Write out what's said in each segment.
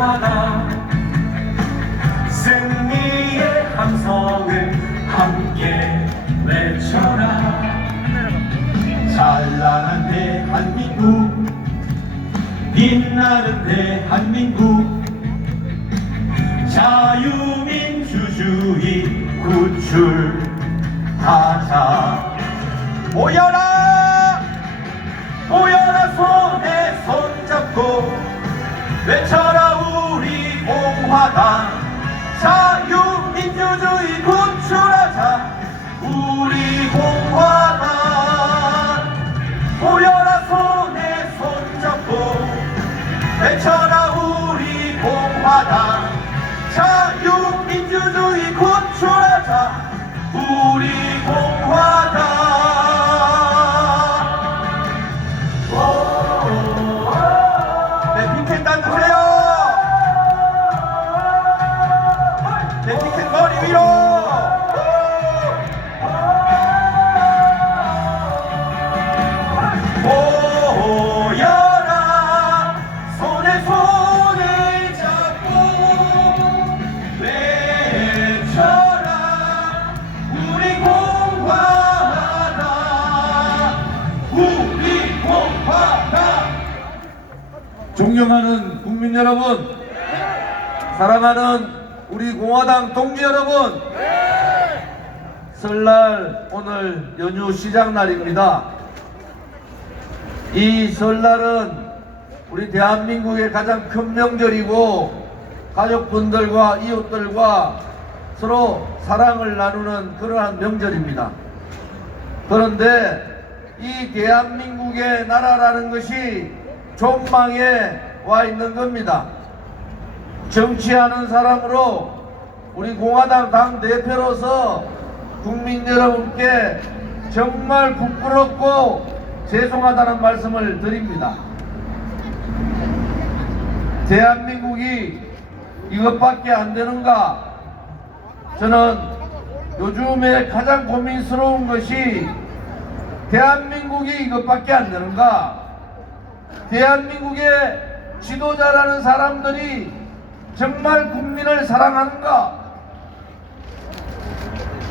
공화당 승리의 함성을 함께 외쳐라. 찬란한 대한민국, 빛나는 대한민국, 자유민주주의 구출하자. 모여라 모여라, 손에 손잡고 외쳐라 우리 공화당. 자유민주주의 구출하자 우리 공화당. 모여라 손에 손잡고 외쳐라 우리 공화당. 자유민주주의 구출하자 우리 공화당. 네, 핑크 딴주세요. 네, 핑크 머리 위로. 모여라 손에 손을 잡고 외쳐라 우리 공화당. 우리 공화당. 존경하는 국민 여러분, 사랑하는 우리 공화당 동지 여러분, 설날 오늘 연휴 시작 날입니다. 이 설날은 우리 대한민국의 가장 큰 명절이고 가족분들과 이웃들과 서로 사랑을 나누는 그러한 명절입니다. 그런데 이 대한민국의 나라라는 것이 존망에 와 있는 겁니다. 정치하는 사람으로 우리 공화당 당대표로서 국민 여러분께 정말 부끄럽고 죄송하다는 말씀을 드립니다. 대한민국이 이것밖에 안 되는가? 저는 요즘에 가장 고민스러운 것이 대한민국이 이것밖에 안 되는가? 대한민국의 지도자라는 사람들이 정말 국민을 사랑하는가?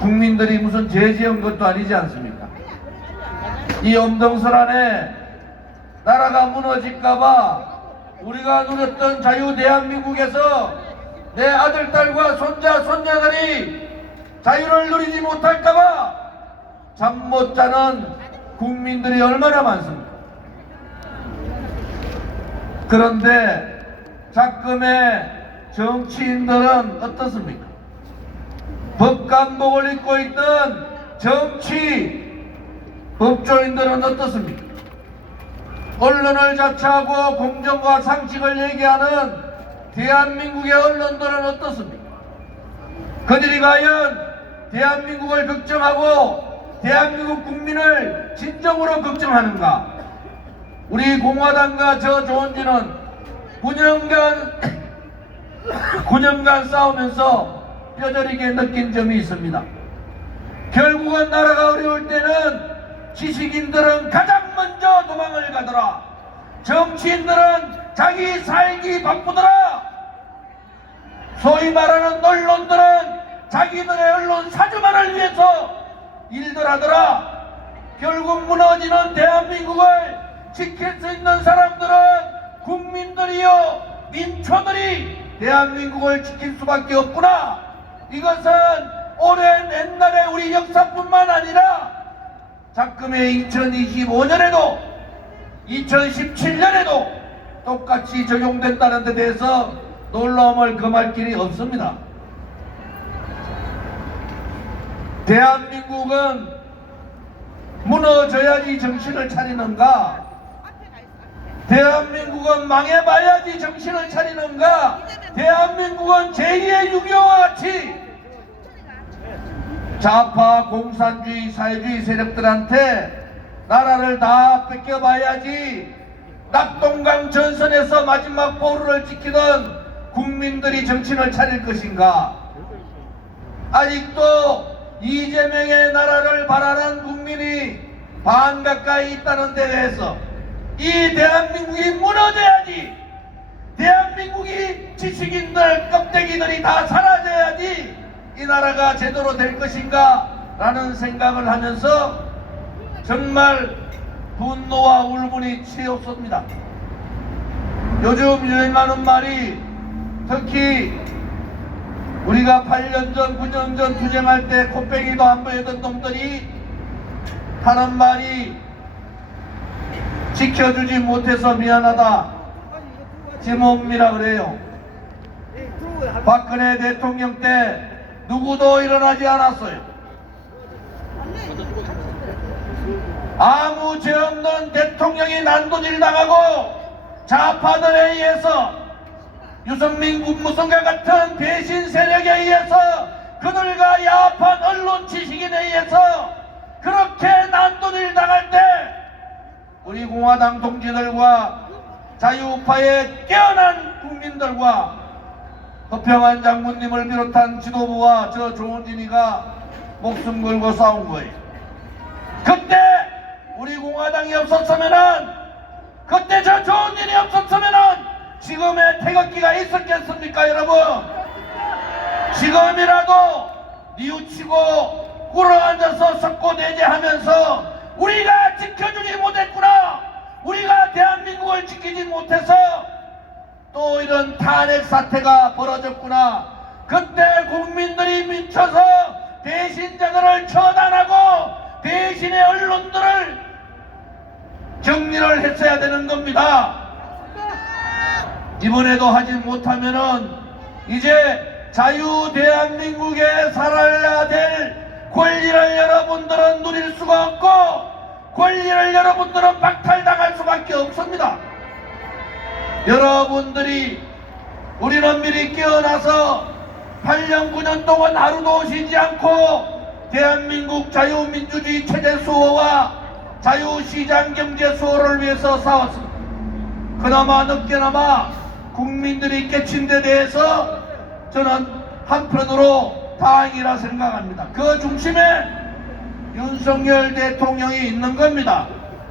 국민들이 무슨 죄 지은 것도 아니지 않습니까? 이 엄동설 안에 나라가 무너질까봐 우리가 누렸던 자유 대한민국에서 내 아들, 딸과 손자, 손녀들이 자유를 누리지 못할까봐 잠 못 자는 국민들이 얼마나 많습니까? 그런데 작금의 정치인들은 어떻습니까? 법관복을 입고 있던 정치 법조인들은 어떻습니까? 언론을 자처하고 공정과 상식을 얘기하는 대한민국의 언론들은 어떻습니까? 그들이 과연 대한민국을 걱정하고 대한민국 국민을 진정으로 걱정하는가? 우리 공화당과 저 조원진은 9년간 싸우면서 뼈저리게 느낀 점이 있습니다. 결국은 나라가 어려울 때는 지식인들은 가장 먼저 도망을 가더라. 정치인들은 자기 살기 바쁘더라. 소위 말하는 언론들은 자기들의 언론 사주만을 위해서 일들 하더라. 결국 무너지는 대한민국을 지킬 수 있는 사람들은 국민들이요 민초들이 대한민국을 지킬 수밖에 없구나. 이것은 오랜 옛날의 우리 역사뿐만 아니라 작금의 2025년에도 2017년에도 똑같이 적용된다는 데 대해서 놀라움을 금할 길이 없습니다. 대한민국은 무너져야지 정신을 차리는가? 대한민국은 망해봐야지 정신을 차리는가? 대한민국은 제2의 6.25와 같이 좌파 공산주의 사회주의 세력들한테 나라를 다 뺏겨봐야지 낙동강 전선에서 마지막 보루를 지키던 국민들이 정신을 차릴 것인가? 아직도 이재명의 나라를 바라는 국민이 반 가까이 있다는 데 대해서 이 대한민국이 무너져야지, 대한민국이 지식인들 껍데기들이 다 사라져야지 이 나라가 제대로 될 것인가 라는 생각을 하면서 정말 분노와 울분이 치솟습니다. 요즘 유행하는 말이 특히 우리가 8년 전, 9년 전 투쟁할 때 콧뱅이도 안 보이던 놈들이 하는 말이 지켜주지 못해서 미안하다. 제 몸이라 그래요. 박근혜 대통령 때 누구도 일어나지 않았어요. 아무 죄 없는 대통령이 난도질 당하고 좌파들에 의해서 유승민 국무성과 같은 배신 세력에 의해서 그들과 야합한 언론 지식인에 의해서 그렇게 난도질 당할 때 우리 공화당 동지들과 자유우파의 깨어난 국민들과 허평한 장군님을 비롯한 지도부와 저 조은진이가 목숨 걸고 싸운 거예요. 그때 우리 공화당이 없었으면은, 그때 저 조은진이 없었으면은 지금의 태극기가 있었겠습니까, 여러분? 지금이라도 뉘우치고 꿇어앉아서 석고대죄하면서 우리가 지켜주지 못했구나, 우리가 대한민국을 지키지 못해서 또 이런 탄핵 사태가 벌어졌구나, 그때 국민들이 미쳐서 배신자들을 처단하고 배신의 언론들을 정리를 했어야 되는 겁니다. 이번에도 하지 못하면은 이제 자유 대한민국에 살아야 될 권리를 여러분들은 누릴 수가 없고 권리를 여러분들은 박탈당할 수밖에 없습니다. 여러분들이, 우리는 미리 깨어나서 8년 9년 동안 하루도 쉬지 않고 대한민국 자유민주주의 체제 수호와 자유시장 경제 수호를 위해서 싸웠습니다. 그나마 늦게나마 국민들이 깨친 데 대해서 저는 한편으로 다행이라 생각합니다. 그 중심에 윤석열 대통령이 있는 겁니다.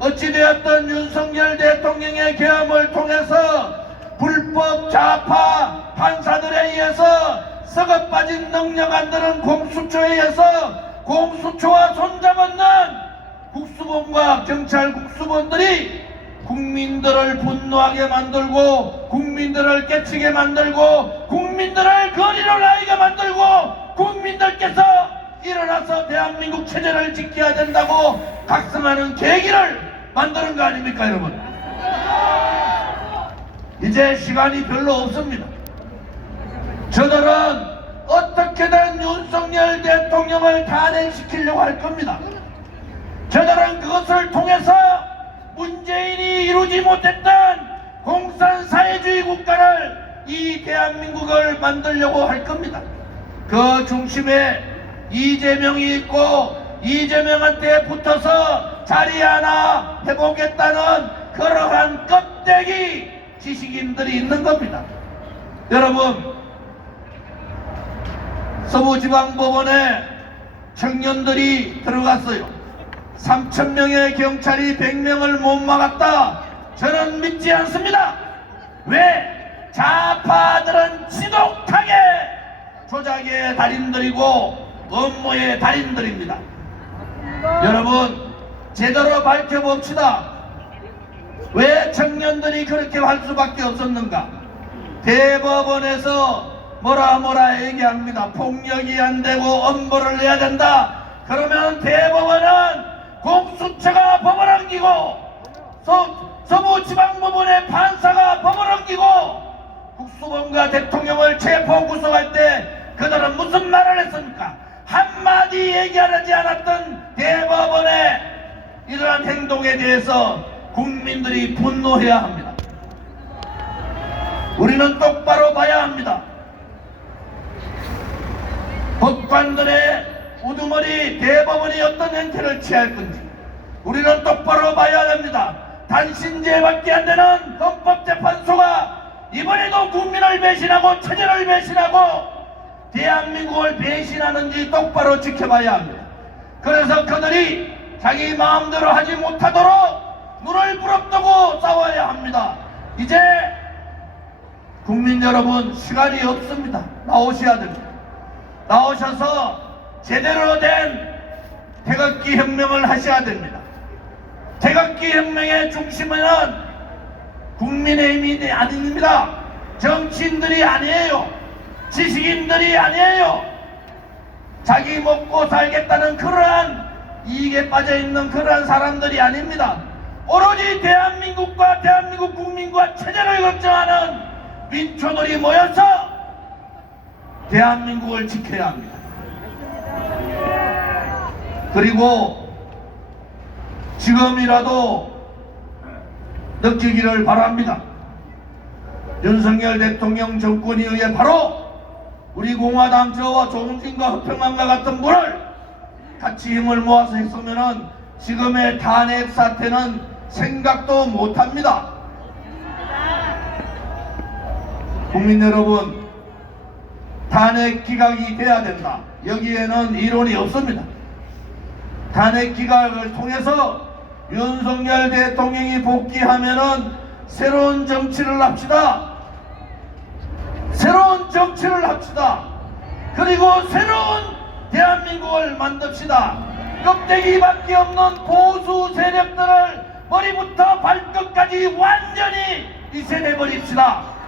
어찌되었든 윤석열 대통령의 계엄을 통해서 불법 좌파 판사들에 의해서 썩어 빠진 능력 안 드는 공수처에 의해서 공수처와 손잡았는 국수본과 경찰 국수본들이 국민들을 분노하게 만들고 국민들을 깨치게 만들고 국민들을 거리로 나가게 만들고 국민들께서 일어나서 대한민국 체제를 지켜야 된다고 각성하는 계기를 만드는 거 아닙니까, 여러분? 이제 시간이 별로 없습니다. 저들은 어떻게든 윤석열 대통령을 탄핵시키려고 할 겁니다. 저들은 그것을 통해서 문재인이 이루지 못했던 공산사회주의 국가를, 이 대한민국을 만들려고 할 겁니다. 그 중심에 이재명이 있고 이재명한테 붙어서 자리 하나 해보겠다는 그러한 껍데기 지식인들이 있는 겁니다. 여러분, 서부지방법원에 청년들이 들어갔어요. 3,000명의 경찰이 100명을 못 막았다. 저는 믿지 않습니다. 왜? 좌파들은 지독하게 조작의 달인들이고 업무의 달인들입니다. 여러분, 제대로 밝혀봅시다. 왜 청년들이 그렇게 할 수밖에 없었는가? 대법원에서 뭐라 얘기합니다. 폭력이 안 되고 엄벌을 내야 된다. 그러면 대법원은 공수처가 법을 엉기고 서부지방법원의 판사가 법을 엉기고 국수본과 대통령을 체포 구속할 때 그들은 무슨 말을 했습니까? 한마디 얘기하지 않았던 대법원의 이러한 행동에 대해서 국민들이 분노해야 합니다. 우리는 똑바로 봐야 합니다. 법관들의 우두머리 대법원이 어떤 행태를 취할 건지 우리는 똑바로 봐야 합니다. 단신제밖에 안 되는 헌법재판소가 이번에도 국민을 배신하고 체제를 배신하고 대한민국을 배신하는지 똑바로 지켜봐야 합니다. 그래서 그들이 자기 마음대로 하지 못하도록 눈을 부릅뜨고 싸워야 합니다. 이제 국민 여러분, 시간이 없습니다. 나오셔야 됩니다. 나오셔서 제대로 된 태극기 혁명을 하셔야 됩니다. 태극기 혁명의 중심에는 국민의힘이 아닙니다. 정치인들이 아니에요. 지식인들이 아니에요. 자기 먹고 살겠다는 그러한 이익에 빠져있는 그러한 사람들이 아닙니다. 오로지 대한민국과 대한민국 국민과 체제를 걱정하는 민초들이 모여서 대한민국을 지켜야 합니다. 그리고 지금이라도 느끼기를 바랍니다. 윤석열 대통령 정권에 의해 바로 우리 공화당 저와 조문진과 허평만과 같은 분을 같이 힘을 모아서 했으면은 지금의 탄핵 사태는 생각도 못합니다. 국민 여러분, 탄핵 기각이 돼야 된다. 여기에는 이론이 없습니다. 탄핵 기각을 통해서 윤석열 대통령이 복귀하면은 새로운 정치를 합시다. 새로운 정치를 합시다. 그리고 새로운 대한민국을 만듭시다. 껍데기밖에 없는 보수 세력들을 머리부터 발끝까지 완전히 이세내버립시다.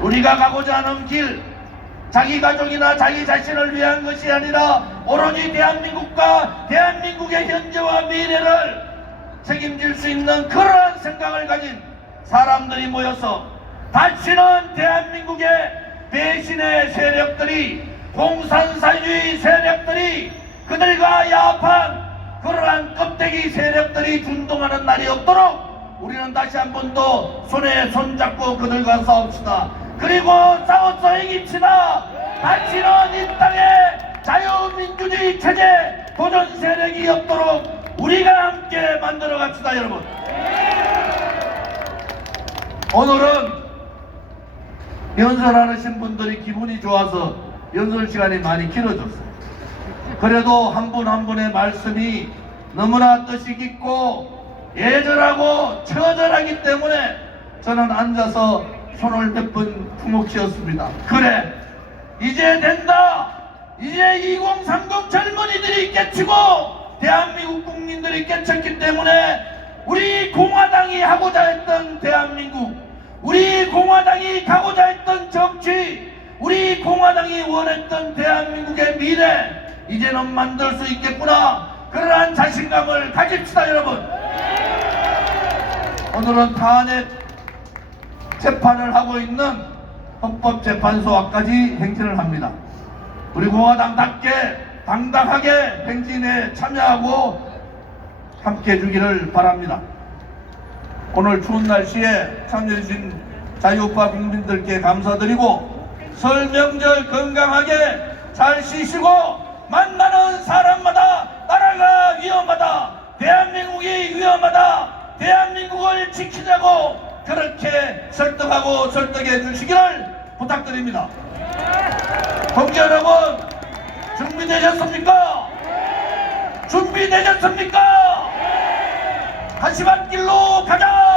우리가 가고자 하는 길, 자기 가족이나 자기 자신을 위한 것이 아니라 오로지 대한민국과 대한민국의 현재와 미래를 책임질 수 있는 그러한 생각을 가진 사람들이 모여서 다시는 대한민국의 배신의 세력들이, 공산사주의 세력들이, 그들과 야합한 그러한 껍데기 세력들이 준동하는 날이 없도록 우리는 다시 한 번 더 손에 손잡고 그들과 싸웁시다. 그리고 싸워서 이깁시다. 다시는 이 땅에 자유민주주의 체제 도전 세력이 없도록 우리가 함께 만들어 갑시다. 여러분, 오늘은 연설하신 분들이 기분이 좋아서 연설 시간이 많이 길어졌어요. 그래도 한 분 한 분의 말씀이 너무나 뜻이 깊고 예절하고 처절하기 때문에 저는 앉아서 손을 몇 번 푹 쥐었습니다. 그래, 이제 된다. 이제 2030 젊은이들이 깨치고 대한민국 국민들이 깨쳤기 때문에 우리 공화당이 하고자 했던 대한민국, 우리 공화당이 가고자 했던 정치, 우리 공화당이 원했던 대한민국의 미래, 이제는 만들 수 있겠구나. 그러한 자신감을 가집시다. 여러분, 오늘은 탄핵 재판을 하고 있는 헌법재판소 앞까지 행진을 합니다. 우리 공화당답게 당당하게 행진에 참여하고 함께 해주기를 바랍니다. 오늘 추운 날씨에 참여해주신 자유우파 국민들께 감사드리고, 설 명절 건강하게 잘 쉬시고, 만나는 사람마다 나라가 위험하다, 대한민국이 위험하다, 대한민국을 지키자고 그렇게 설득하고 설득해 주시기를 부탁드립니다. 동지 여러분, 준비되셨습니까? 준비되셨습니까? 한시밭길로 가자!